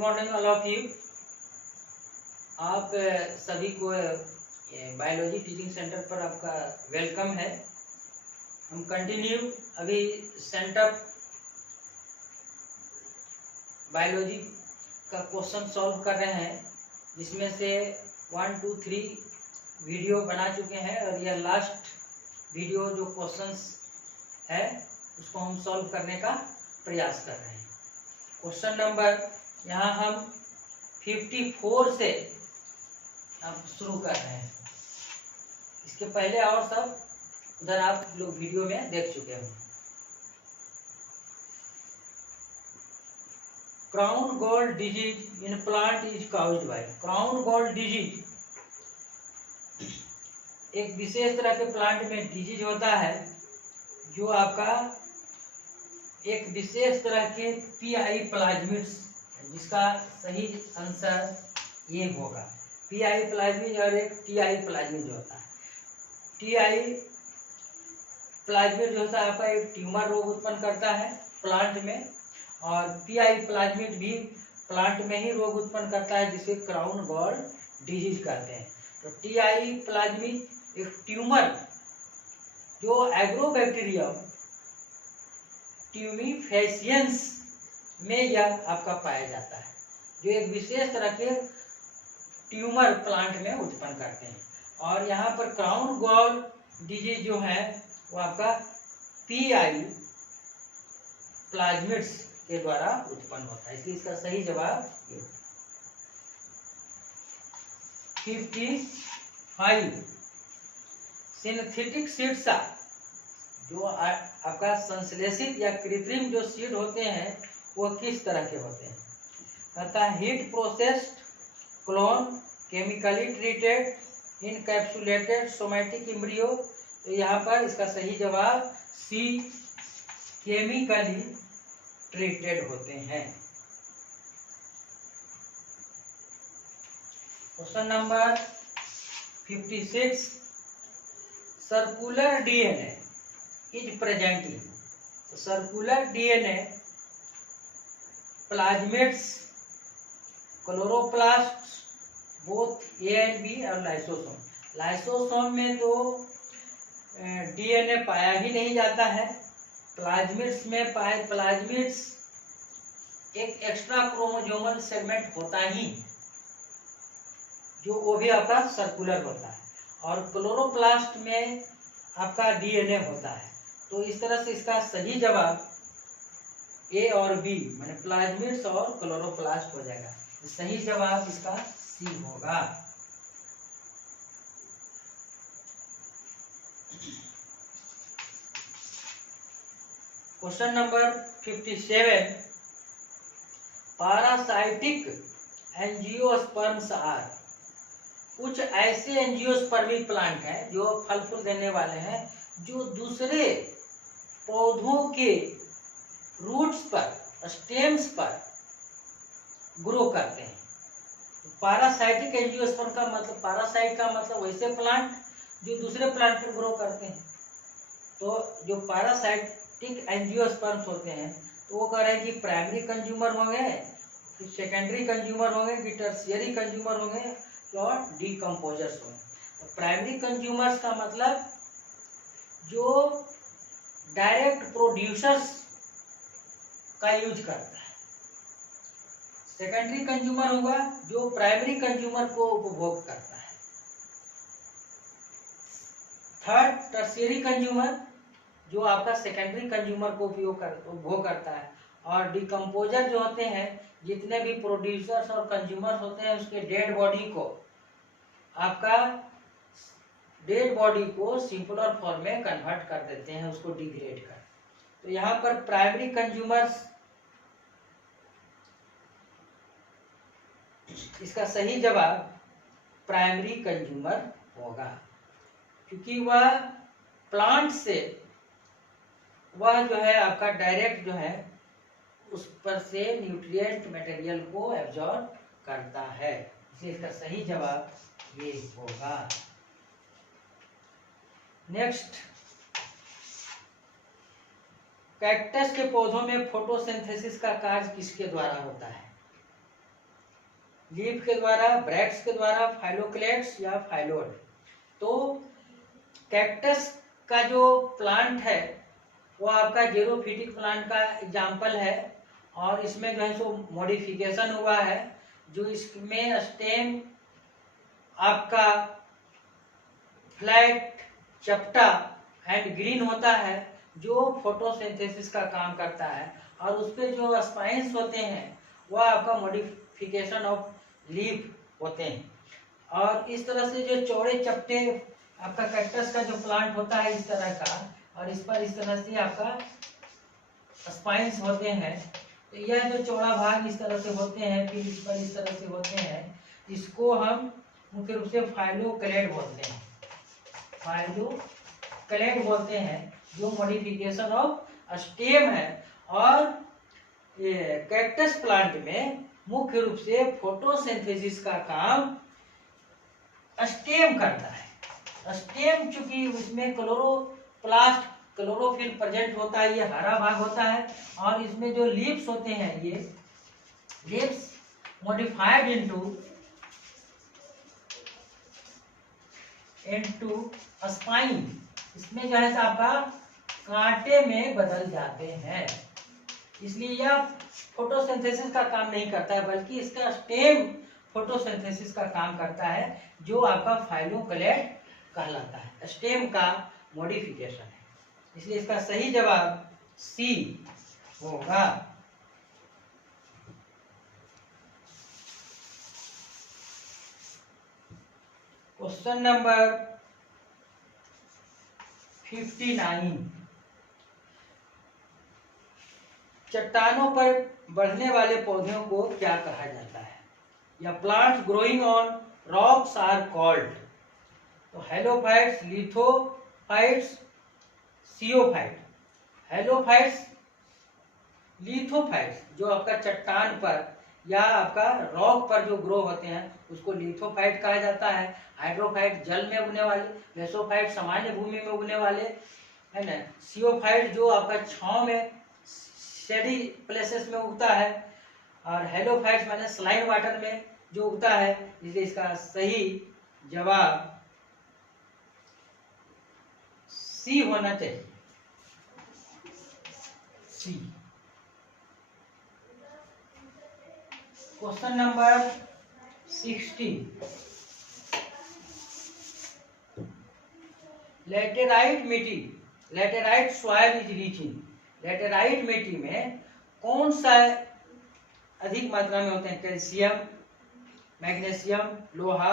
Morning all of you. आप सभी को बायोलॉजी टीचिंग सेंटर पर आपका वेलकम है। हम कंटिन्यू अभी सेंटअप बायोलॉजी का क्वेश्चन सॉल्व कर रहे हैं, जिसमें से 1, 2, 3 वीडियो बना चुके हैं और यह लास्ट वीडियो जो क्वेश्चंस है उसको हम सॉल्व करने का प्रयास कर रहे हैं। क्वेश्चन नंबर यहाँ हम 54 से अब शुरू कर रहे हैं। इसके पहले और सब उधर आप लोग वीडियो में देख चुके हो। Crown gall disease in plant is caused by. Crown gall disease एक विशेष तरह के प्लांट में डिजीज होता है जो आपका एक विशेष तरह के पीआई प्लाज्मिड्स, जिसका सही आंसर ये होगा। पीआई प्लाज्मिड और एक टीआई प्लाज्मिड होता है। टीआई प्लाज्मिड जो होता है आपका एक ट्यूमर रोग उत्पन्न करता है प्लांट में, और पीआई प्लाज्मिड भी प्लांट में ही रोग उत्पन्न करता है, जिसे क्राउन गॉल डिजीज कहते हैं। तो टीआई प्लाज्मिड एक ट्यूमर जो एग्रोबैक्टीरियम ट्यूमीफेसियंस में यह आपका पाया जाता है, जो एक विशेष तरह के ट्यूमर प्लांट में उत्पन्न करते हैं। और यहाँ पर क्राउन गॉल डिजीज जो है वो आपका पीआई प्लाज्मिड्स के द्वारा उत्पन्न होता है, इसलिए इसका सही जवाब 55। सिंथेटिक सीड्स जो आपका संश्लेषित या कृत्रिम जो सीड होते हैं वो किस तरह के होते हैं? कहता है heat processed, clone, chemically treated, encapsulated, somatic embryo. तो यहाँ पर इसका सही जवाब सी, केमिकली ट्रीटेड होते हैं। Question number 56, circular DNA is present in. Circular DNA plasmids, chloroplast, both A and B, और लाइसोसोम। लाइसोसोम में तो डीएनए पाया ही नहीं जाता है। प्लाज्मिड्स में प्लाज्मिड्स एक एक्स्ट्रा क्रोमोसोमल सेगमेंट होता ही, जो वो भी आपका सर्कुलर होता है। और क्लोरोप्लास्ट में आपका डीएनए होता है। तो इस तरह से इसका सही जवाब ए और बी, माने प्लाज्मिड्स और क्लोरोप्लास्ट हो जाएगा। सही जवाब इसका सी होगा। Question number 57, parasitic angiosperms are. कुछ ऐसे एंजियोस्पर्मिक प्लांट हैं जो फल फूल देने वाले हैं, जो दूसरे पौधों के रूट्स पर, स्टेम्स पर ग्रो करते हैं। पैरासाइटिक एंजियोस्पर्म का मतलब, पैरासाइट का मतलब वैसे प्लांट जो दूसरे प्लांट पर ग्रो करते हैं। तो जो पैरासाइटिक एंजियोस्पर्म्स होते हैं तो वो कह रहे हैं कि प्राइमरी कंज्यूमर होंगे, फिर सेकेंडरी कंज्यूमर होंगे, कि टर्शियरी कंज्यूमर होंगे, और डीकम्पोजर्स होंगे। तो प्राइमरी कंज्यूमर्स का मतलब जो डायरेक्ट प्रोड्यूसर्स का यूज करता है। सेकेंडरी कंज्यूमर होगा जो प्राइमरी कंज्यूमर को उपभोग करता है। थर्ड टर्शियरी कंज्यूमर जो आपका सेकेंडरी कंज्यूमर को उपभोग करता है। और डिकम्पोजर जो होते हैं, जितने भी प्रोड्यूसर्स और कंज्यूमर्स होते हैं, उसके डेड बॉडी को, आपका डेड बॉडी को सिंपलर फॉर्म में कन्वर्ट कर देते हैं, उसको डिग्रेड कर। तो यहाँ पर प्राइमरी कंज्यूमर्स, इसका सही जवाब प्राइमरी कंज्यूमर होगा, क्योंकि वह प्लांट से, वह जो है आपका डायरेक्ट जो है उस पर से न्यूट्रिएंट मटेरियल को एब्जॉर्ब करता है, इसलिए इसका सही जवाब ये होगा। नेक्स्ट, कैक्टस के पौधों में फोटोसिंथेसिस का कार्य किसके द्वारा होता है? लीफ के द्वारा, ब्रैक्ट्स के द्वारा, फाइलोक्लेट्स या फाइलोड। तो कैक्टस का जो प्लांट है वो आपका जेरोफिटिक प्लांट का एग्जाम्पल है, और इसमें जो है सो मॉडिफिकेशन हुआ है, जो इसमें स्टेम आपका फ्लैट, चपटा एंड ग्रीन होता है, जो फोटोसिंथेसिस का काम करता है, और उस पे जो स्पाइन्स होते हैं वह आपका मॉडिफिकेशन ऑफ लीफ होते हैं। और इस तरह से जो चौड़े चपटे आपका कैक्टस का जो प्लांट होता है इस तरह का, और इस पर इस तरह से आपका स्पाइन्स होते हैं। तो यह जो चौड़ा भाग इस तरह से होते हैं, फिर इस पर इस तरह से होते हैं, इसको हम मुख्य रूप से फाइलोक्लेट बोलते हैं, फाइलोक्लेट बोलते हैं, जो मॉडिफिकेशन ऑफ स्टेम है। और ये कैक्टस प्लांट में मुख्य रूप से फोटोसिंथेसिस का काम स्टेम करता है। स्टेम चूंकि उसमें क्लोरोप्लास्ट, क्लोरोफिल प्रेजेंट होता है, ये हरा भाग होता है, और इसमें जो लीव्स होते हैं, ये लीव्स मॉडिफाइड इनटू स्पाइन, इसमें जो है आपका कांटे में बदल जाते हैं। इसलिए यह फोटोसिंथेसिस का काम नहीं करता है, बल्कि इसका स्टेम फोटोसिंथेसिस का काम करता है, जो आपका फाइलोक्लेट कहलाता है। स्टेम का मॉडिफिकेशन है, इसलिए इसका सही जवाब सी होगा। क्वेश्चन नंबर 59, चट्टानों पर बढ़ने वाले पौधों को क्या कहा जाता है? या plants growing on rocks are called? तो halophytes, lithophytes, sciophyte. Halophytes, lithophytes जो आपका चट्टान पर या आपका रॉक पर जो ग्रो होते हैं उसको लिथोफाइट कहा जाता है। हाइड्रोफाइट जल में उगने वाले, मेसोफाइट सामान्य भूमि में उगने वाले, है ना। सियोफाइट जो आपका छांव में, शेडी प्लेसेस में उगता है, और हेलोफाइट्स माने स्लाइन वाटर में जो उगता है। इसलिए इसका सही जवाब सी होना चाहिए, सी। क्वेश्चन नंबर 60, लेटेराइट मिट्टी, laterite soil is rich in. Laterite मिट्टी में कौन सा अधिक मात्रा में होते हैं? कैल्शियम, मैग्नीशियम, लोहा,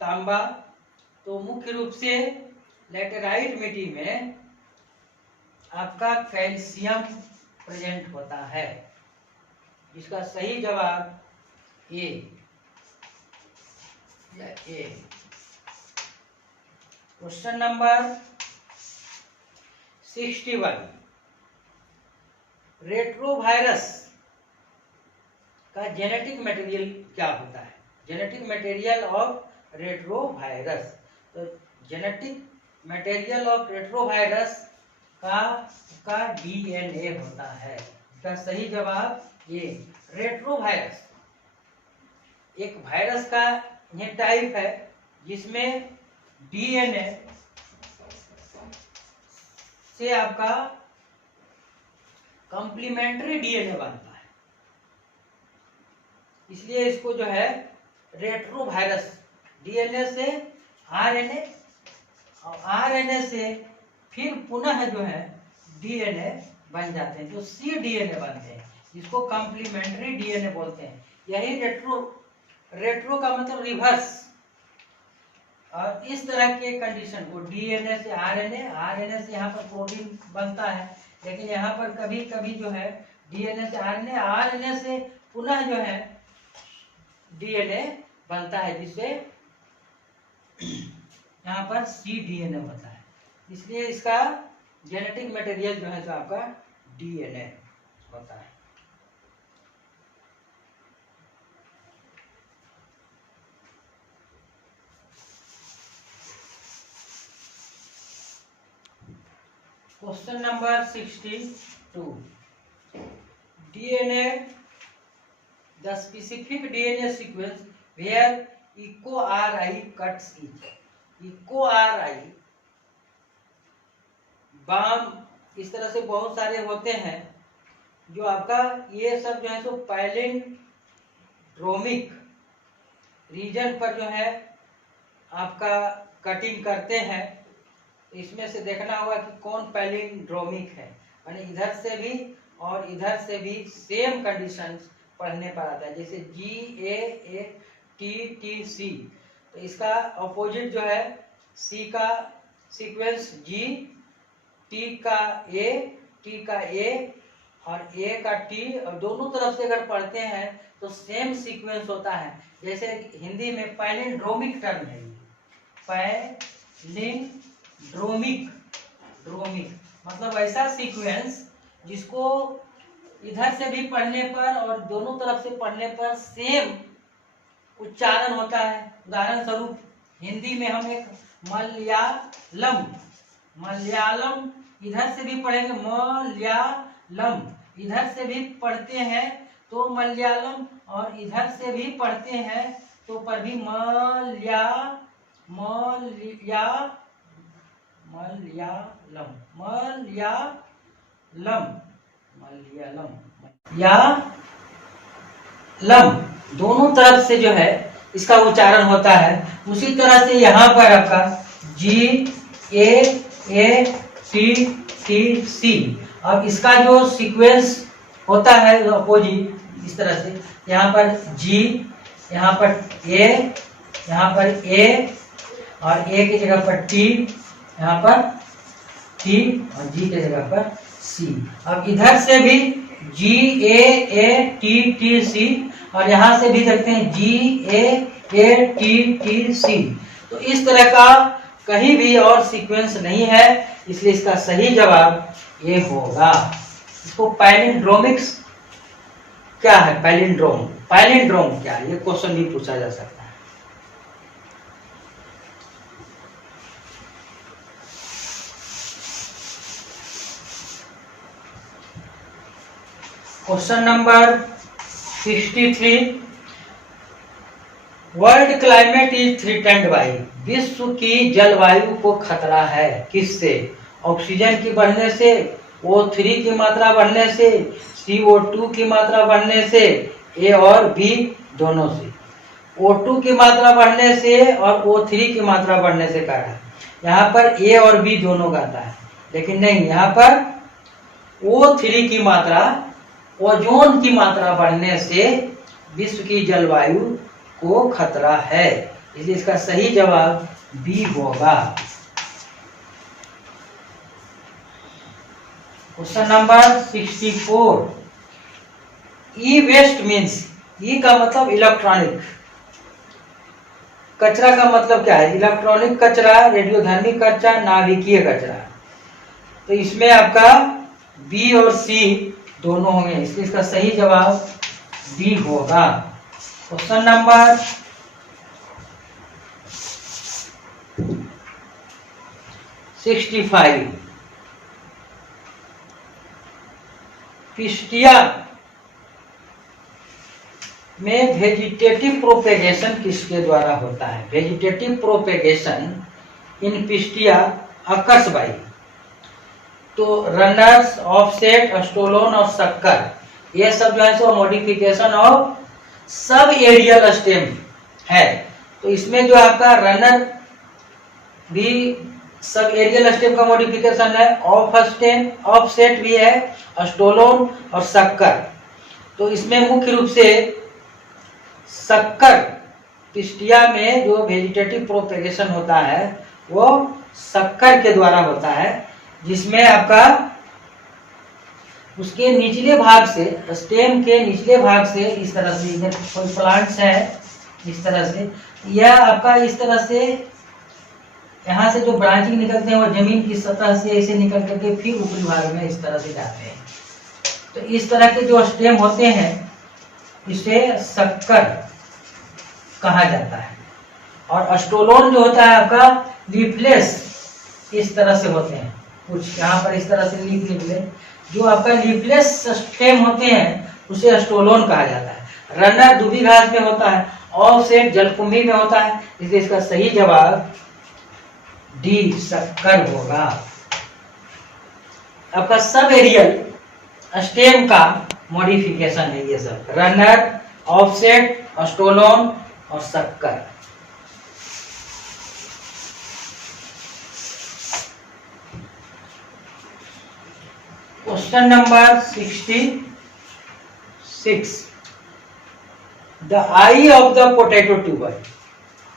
तांबा। तो मुख्य रूप से लेटेराइट मिट्टी में आपका कैल्शियम प्रेजेंट होता है। इसका सही जवाब ए, ए। क्वेश्चन नंबर 61, रेट्रोवायरस का जेनेटिक मटेरियल क्या होता है? Genetic material of retrovirus. तो जेनेटिक मटेरियल ऑफ रेट्रोवायरस का डीएनए होता है। इसका सही जवाब ये। रेट्रोवायरस एक वायरस का ये टाइप है जिसमें डीएनए से आपका कॉम्प्लीमेंट्री डीएनए बनता है, इसलिए इसको जो है रेट्रोवायरस। डीएनए से आरएनए, और आरएनए से फिर पुनः जो है डीएनए बन जाते हैं, जो सी डीएनए बनते हैं, जिसको कॉम्प्लीमेंट्री डीएनए बोलते हैं। यही रेट्रो का मतलब रिवर्स। और इस तरह के कंडीशन को डीएनए से आरएनए, आरएनए से यहाँ पर प्रोटीन बनता है, लेकिन यहाँ पर कभी कभी जो है डीएनए से आरएनए, आरएनए से पुनः जो है डीएनए बनता है, जिससे यहाँ पर सी डीएनए होता है। इसलिए इसका जेनेटिक मटेरियल जो है तो आपका डीएनए होता है। Question number 62, DNA the specific DNA sequence where Eco RI cuts it. Eco RI Bam इस तरह से बहुत सारे होते हैं जो आपका ये सब जो है सो पैलिंड्रोमिक रीजन पर जो है आपका कटिंग करते हैं। इसमें से देखना होगा कि कौन पैलिंड्रोमिक है, यानी इधर से भी और इधर से भी सेम कंडीशंस पढ़ने पर आता है। जैसे GAATTC, तो इसका अपोजिट जो है C का सीक्वेंस G, T का A, T का A और A का T, और दोनों तरफ से अगर पढ़ते हैं तो सेम सीक्वेंस होता है। जैसे हिंदी में पैलिंड्रोमिक टर्म है, पैलिंड्रोमिक मतलब ऐसा सीक्वेंस जिसको इधर से भी पढ़ने पर और दोनों तरफ से पढ़ने पर सेम उच्चारण होता है। उदाहरण स्वरूप हिंदी में हम एक मलयालम इधर से भी पढ़ेंगे मलयालम, इधर से भी पढ़ते हैं तो मलयालम, और इधर से भी पढ़ते हैं तो पर भी मलयालम। दोनों तरफ से जो है इसका उच्चारण होता है। उसी तरह से यहाँ पर आपका GAATTC, अब इसका जो सीक्वेंस होता है अपोजिट इस तरह से, यहाँ पर G, यहाँ पर A, यहाँ पर A और A की जगह पर T, यहाँ पर T और G की जगह पर C। अब इधर से भी GAATTC और यहाँ से भी देखते हैं GAATTC। तो इस तरह का कहीं भी और सीक्वेंस नहीं है, इसलिए इसका सही जवाब ये होगा। इसको पैलिंड्रोमिक्स क्या है, पैलिंड्रोम क्या है, ये क्वेश्चन भी पूछा जा सकता है। Question number 63, world climate is threatened by, विश्व की जलवायु को खतरा है किससे? ऑक्सीजन की बढ़ने से, O3 की मात्रा बढ़ने से, CO2 की मात्रा बढ़ने से, A और B दोनों से। O2 की मात्रा बढ़ने से और O3 की मात्रा बढ़ने से कह रहा है। यहाँ पर A और B दोनों का आता है, लेकिन नहीं, यहाँ पर O3 की मात्रा, ओजोन की मात्रा बढ़ने से विश्व की जलवायु को खतरा है, इसलिए इसका सही जवाब बी होगा। क्वेश्चन नंबर 64, ई वेस्ट मीन्स, ई का मतलब इलेक्ट्रॉनिक, कचरा का मतलब क्या है? इलेक्ट्रॉनिक कचरा, रेडियोधर्मी कचरा, नाभिकीय कचरा। तो इसमें आपका बी और सी दोनों होंगे, इसलिए इसका सही जवाब डी होगा। क्वेश्चन नंबर 65, पिस्टिया में वेजिटेटिव प्रोपेगेशन किसके द्वारा होता है? Vegetative propagation in Pistia occurs by, तो रनर्स, ऑफसेट, स्टोलोन और शक्कर, ये सब जो है सो modification of sub aerial stem है। तो इसमें जो आपका रनर भी सब एरियल स्टेम का मॉडिफिकेशन है, ऑफसेट भी है, स्टोलोन और शक्कर। तो इसमें मुख्य रूप से शक्कर, पिस्टिया में जो वेजिटेटिव प्रोपेगेशन होता है वो शक्कर के द्वारा होता है, जिसमें आपका उसके निचले भाग से, स्टेम के निचले भाग से इस तरह से, कोई प्लांट्स है इस तरह से, यह आपका इस तरह से यहाँ से जो ब्रांचिंग निकलते हैं वो जमीन की सतह से ऐसे निकल करके फिर ऊपरी भाग में इस तरह से जाते हैं। तो इस तरह के जो स्टेम होते हैं इसे शक्कर कहा जाता है। और स्टोलोन जो होता है आपका लीफलेस इस तरह से होते हैं, कुछ यहाँ पर इस तरह से लीफ निकले, जो आपका लीफलेस स्टेम होते हैं उसे स्टोलोन कहा जाता है। रनर दूबी घास में होता है, ऑफसेट जलकुंभी में होता है, इसलिए इसका सही जवाब डी शक्कर होगा। आपका सब एरियल स्टेम का मॉडिफिकेशन है ये सब, रनर, ऑफसेट, स्टोलोन और शक्कर। Question number 66, the I of the potato tuber.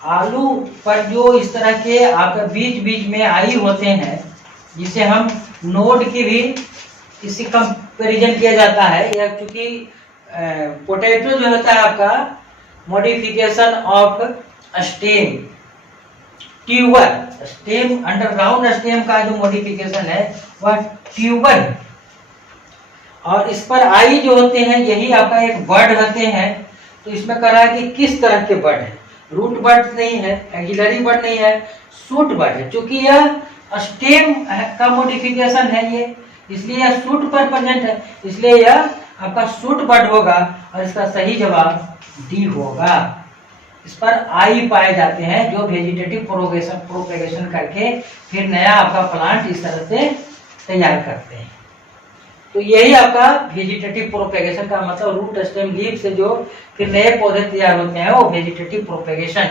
आलू पर जो इस तरह के आपके बीच बीच में आई होते हैं, जिसे हम नोड की भी किसी कंपेरिजन किया जाता है, या क्योंकि पोटैटो जो होता है आपका modification of stem, tuber, stem underground stem का जो मॉडिफिकेशन है वह ट्यूबर है। और इस पर आई जो होते हैं यही आपका एक बर्ड होते हैं। तो इसमें कह रहा है कि किस तरह के बर्ड है, रूट बर्ड नहीं है, एक्सिलरी बर्ड नहीं है, शूट बर्ड है। क्योंकि यह स्टेम का मॉडिफिकेशन है ये, इसलिए यह शूट पर प्रेजेंट है, इसलिए यह आपका शूट बर्ड होगा और इसका सही जवाब डी होगा। इस पर आई पाए जाते हैं जो वेजिटेटिव प्रोपेगेशन करके फिर नया आपका प्लांट इस तरह से तैयार करते हैं। तो यही आपका वेजिटेटिव प्रोपेगेशन का मतलब, रूट स्टेम लीफ से जो फिर नए पौधे तैयार होते हैं वो वेजिटेटिव प्रोपेगेशन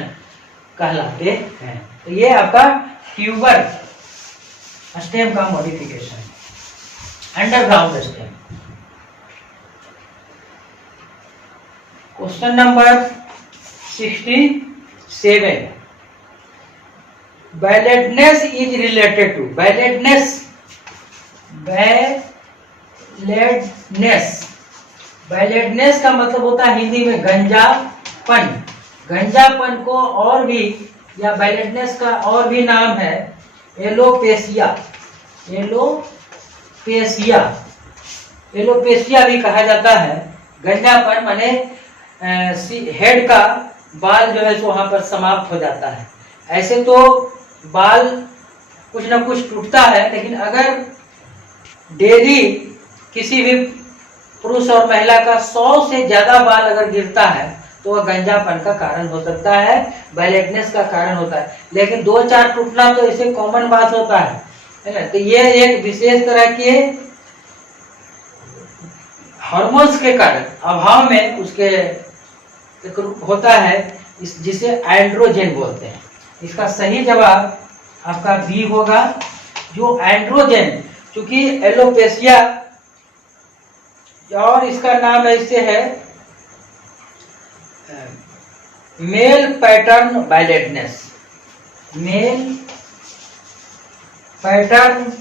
कहलाते हैं। तो ये आपका ट्यूबर स्टेम का modification, underground stem. Question number 67, baldness is related to, baldness का मतलब होता है हिंदी में गंजापन। गंजापन को और भी, या बैलेडनेस का और भी नाम है एलोपेशिया। एलोपेशिया भी कहा जाता है। गंजापन माने हेड का बाल जो है सो वहां पर समाप्त हो जाता है। ऐसे तो बाल कुछ ना कुछ टूटता है, लेकिन अगर डेली किसी भी पुरुष और महिला का 100 से ज्यादा बाल अगर गिरता है तो वह गंजापन का कारण हो सकता है, बैलेडनेस का कारण होता है। लेकिन 2-4 टूटना तो इसे कॉमन बात होता है ना। तो ये एक विशेष तरह के हार्मोन्स के कारण अभाव में उसके एक होता है, जिसे एंड्रोजन बोलते हैं। इसका सही जवाब आपका बी होगा, जो एंड्रोजन, क्योंकि एलोपेशिया और इसका नाम ऐसे है male pattern baldness. Male pattern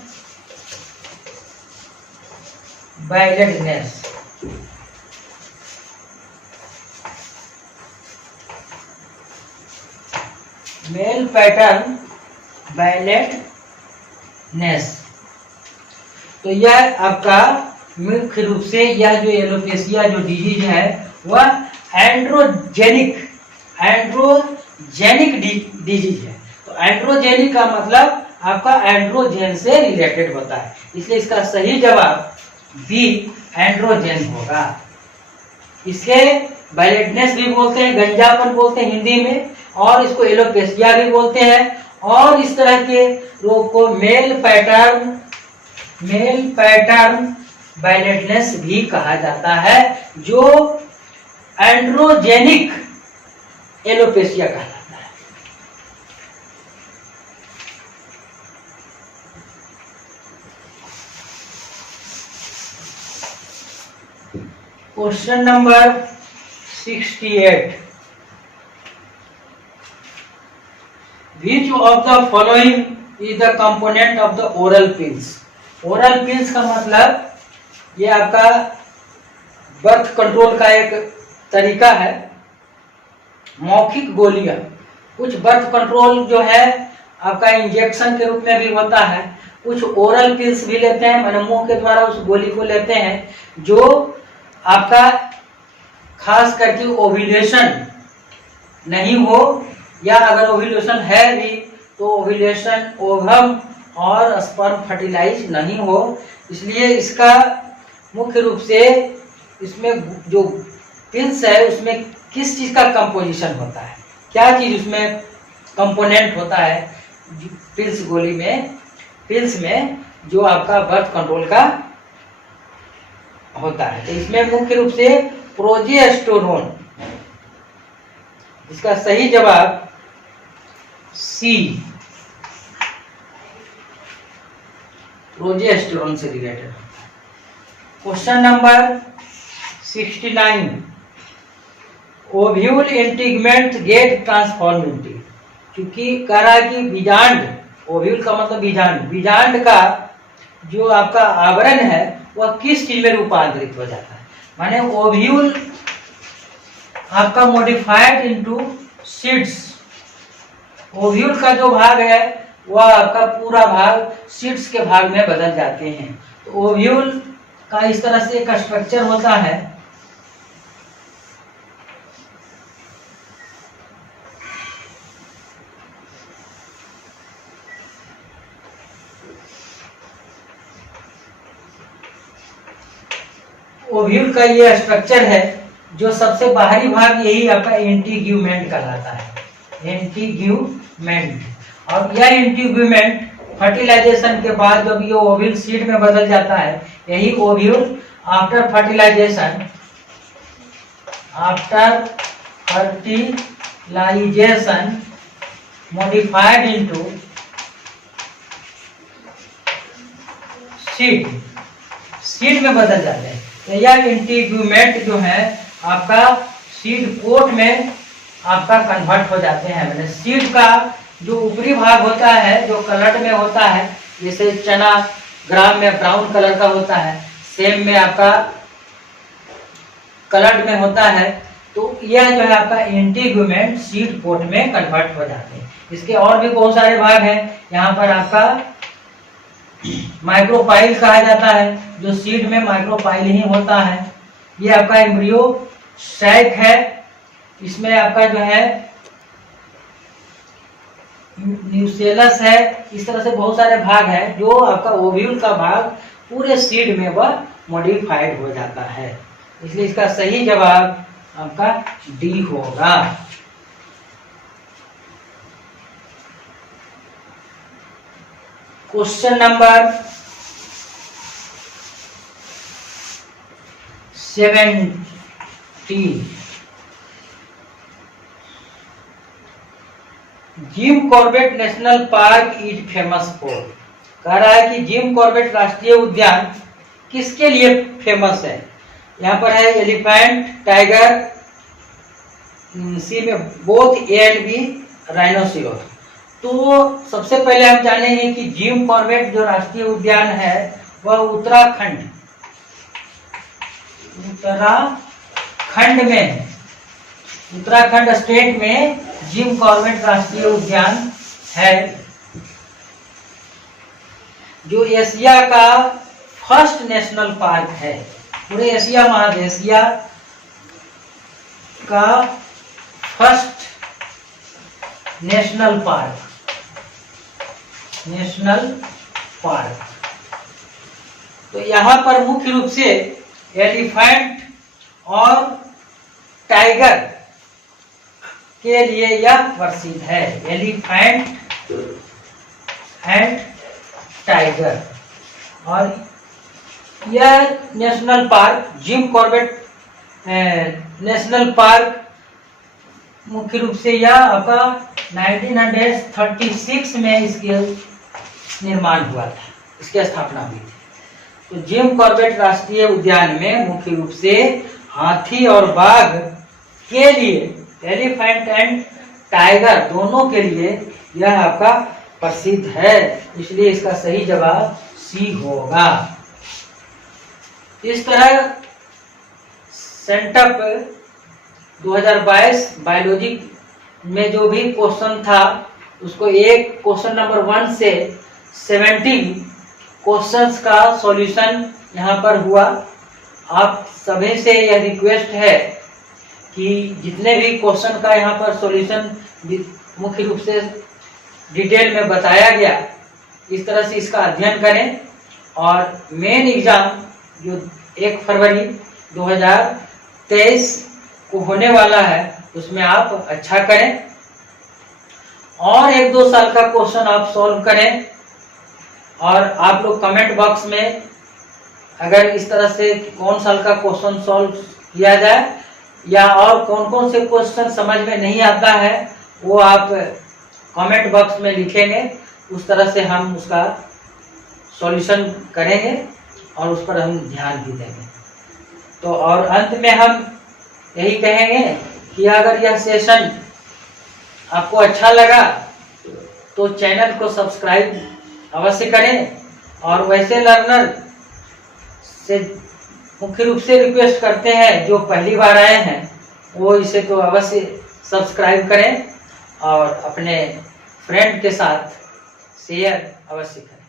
baldness. Male pattern baldness. तो यह आपका मुख्य रूप से यह जो एलोपेशिया जो डिजीज है वह एंड्रोजेनिक डिजीज है। तो एंड्रोजेनिक का मतलब आपका एंड्रोजन से रिलेटेड होता है, इसलिए इसका सही जवाब बी एंड्रोजन होगा। इसे बैलेडनेस भी बोलते हैं, गंजापन बोलते हैं हिंदी में, और इसको एलोपेशिया भी बोलते हैं। और इस तरह के रोग को मेल पैटर्न बैलेडनेस भी कहा जाता है, जो एंड्रोजेनिक एलोपेशिया कहलाता है। Question number 68, Which of the following is the component of the oral pills? Oral pills का मतलब ये आपका बर्थ कंट्रोल का एक तरीका है। मौखिक गोलियां, कुछ बर्थ कंट्रोल जो है आपका इंजेक्शन के रूप में भी होता है, कुछ ओरल पिल्स भी लेते हैं, माने मुंह के द्वारा उस गोली को लेते हैं, जो आपका खास करके ओव्यूलेशन नहीं हो, या अगर ओव्यूलेशन है भी तो ओव्यूलेशन ओवम और स्पर्म फर्टिलाइज नहीं हो। इसलिए इसका मुख्य रूप से इसमें जो पिल्स है उसमें किस चीज का कंपोजिशन होता है, क्या चीज उसमें कंपोनेंट होता है पिल्स गोली में, पिल्स में जो आपका बर्थ कंट्रोल का होता है। तो इसमें मुख्य रूप से प्रोजेस्टेरोन, इसका सही जवाब सी, प्रोजेस्टेरोन से related. Question number 69, ovule integument get transform into. क्योंकि कह रहा है कि बीजांड, ओव्यूल का मतलब बीजांड, बीजांड का जो आपका आवरण है वह किस चीज में रूपांतरित हो जाता है, माने ओव्यूल आपका मॉडिफाइड इनटू सीड्स। ओव्यूल का जो भाग है वह आपका पूरा भाग सीड्स के भाग में बदल जाते हैं। तो ओव्यूल का इस तरह से एक स्ट्रक्चर होता है। ओव्यूल का ये स्ट्रक्चर है, जो सबसे बाहरी भाग यही आपका इंटीग्यूमेंट कहलाता है, इंटीग्यूमेंट। और यह इंटीग्यूमेंट फर्टिलाइजेशन के बाद जब ये ओव्यूल सीड में बदल जाता है, यही ovule after fertilisation modified into seed में बदल जाते हैं। तो यह इंटीग्यूमेंट जो है आपका सीड कोट में आपका कन्वर्ट हो जाते हैं। मैंने सीड का जो ऊपरी भाग होता है, जो कलर में होता है, जैसे चना ग्राम में ब्राउन कलर का होता है, सेम में आपका कलर में होता है। तो यह जो है आपका इंटीग्यूमेंट सीड कोट में कन्वर्ट हो जाते हैं। इसके और भी बहुत सारे भाग हैं। यहाँ पर आपका माइक्रोपाइल कहा जाता है, जो सीड में माइक्रोपाइल ही होता है। ये आपका एम्ब्रियो सैक है, इसमें आपका जो है न्यूसेलस है। इस तरह से बहुत सारे भाग हैं, जो आपका ओव्यूल का भाग पूरे सीड में वह मॉडिफाइड हो जाता है। इसलिए इसका सही जवाब आपका डी होगा। Question number 70, Jim Corbett national park is famous for. कह रहा है कि जिम कॉर्बेट राष्ट्रीय उद्यान किसके लिए फेमस है। यहाँ पर है एलिफेंट, टाइगर, सी में बोथ ए एंड बी, राइनोसिरोस। तो सबसे पहले हम जानेंगे कि जिम कॉर्बेट जो राष्ट्रीय उद्यान है वह उत्तराखंड में, उत्तराखंड स्टेट में जिम कॉर्बेट राष्ट्रीय उद्यान है, जो एशिया का फर्स्ट नेशनल पार्क है। पूरे एशिया महादेशिया का फर्स्ट नेशनल पार्क, तो यहाँ पर मुख्य रूप से एलिफेंट और टाइगर के लिए यह प्रसिद्ध है। Elephant and tiger. और यह national park, Jim Corbett national park, मुख्य रूप से यह आपका 1936 में इसके निर्माण हुआ था, इसकी स्थापना हुई थी। तो जिम कॉर्बेट राष्ट्रीय उद्यान में मुख्य रूप से हाथी और बाघ के लिए, एलिफेंट एंड टाइगर दोनों के लिए यह आपका प्रसिद्ध है। इसलिए इसका सही जवाब सी होगा। इस तरह सेंटअप 2022 बायोलॉजी में जो भी क्वेश्चन था, उसको एक क्वेश्चन नंबर 1 से 17 क्वेश्चंस का सॉल्यूशन यहाँ पर हुआ। आप सभी से यह रिक्वेस्ट है कि जितने भी क्वेश्चन का यहाँ पर सॉल्यूशन मुख्य रूप से डिटेल में बताया गया, इस तरह से इसका अध्ययन करें। और मेन एग्जाम जो 1 फरवरी 2023 को होने वाला है उसमें आप अच्छा करें और 1-2 साल का क्वेश्चन आप सॉल्व करें। और आप लोग कमेंट बॉक्स में अगर इस तरह से कौन साल का क्वेश्चन सॉल्व किया जाए या और कौन कौन से क्वेश्चन समझ में नहीं आता है वो आप कमेंट बॉक्स में लिखेंगे, उस तरह से हम उसका सॉल्यूशन करेंगे और उस पर हम ध्यान भी देंगे। तो और अंत में हम यही कहेंगे कि अगर यह सेशन आपको अच्छा लगा तो चैनल को सब्सक्राइब अवश्य करें और वैसे लर्नर से मुख्य रूप से रिक्वेस्ट करते हैं जो पहली बार आए हैं वो इसे तो अवश्य सब्सक्राइब करें और अपने फ्रेंड के साथ शेयर अवश्य करें।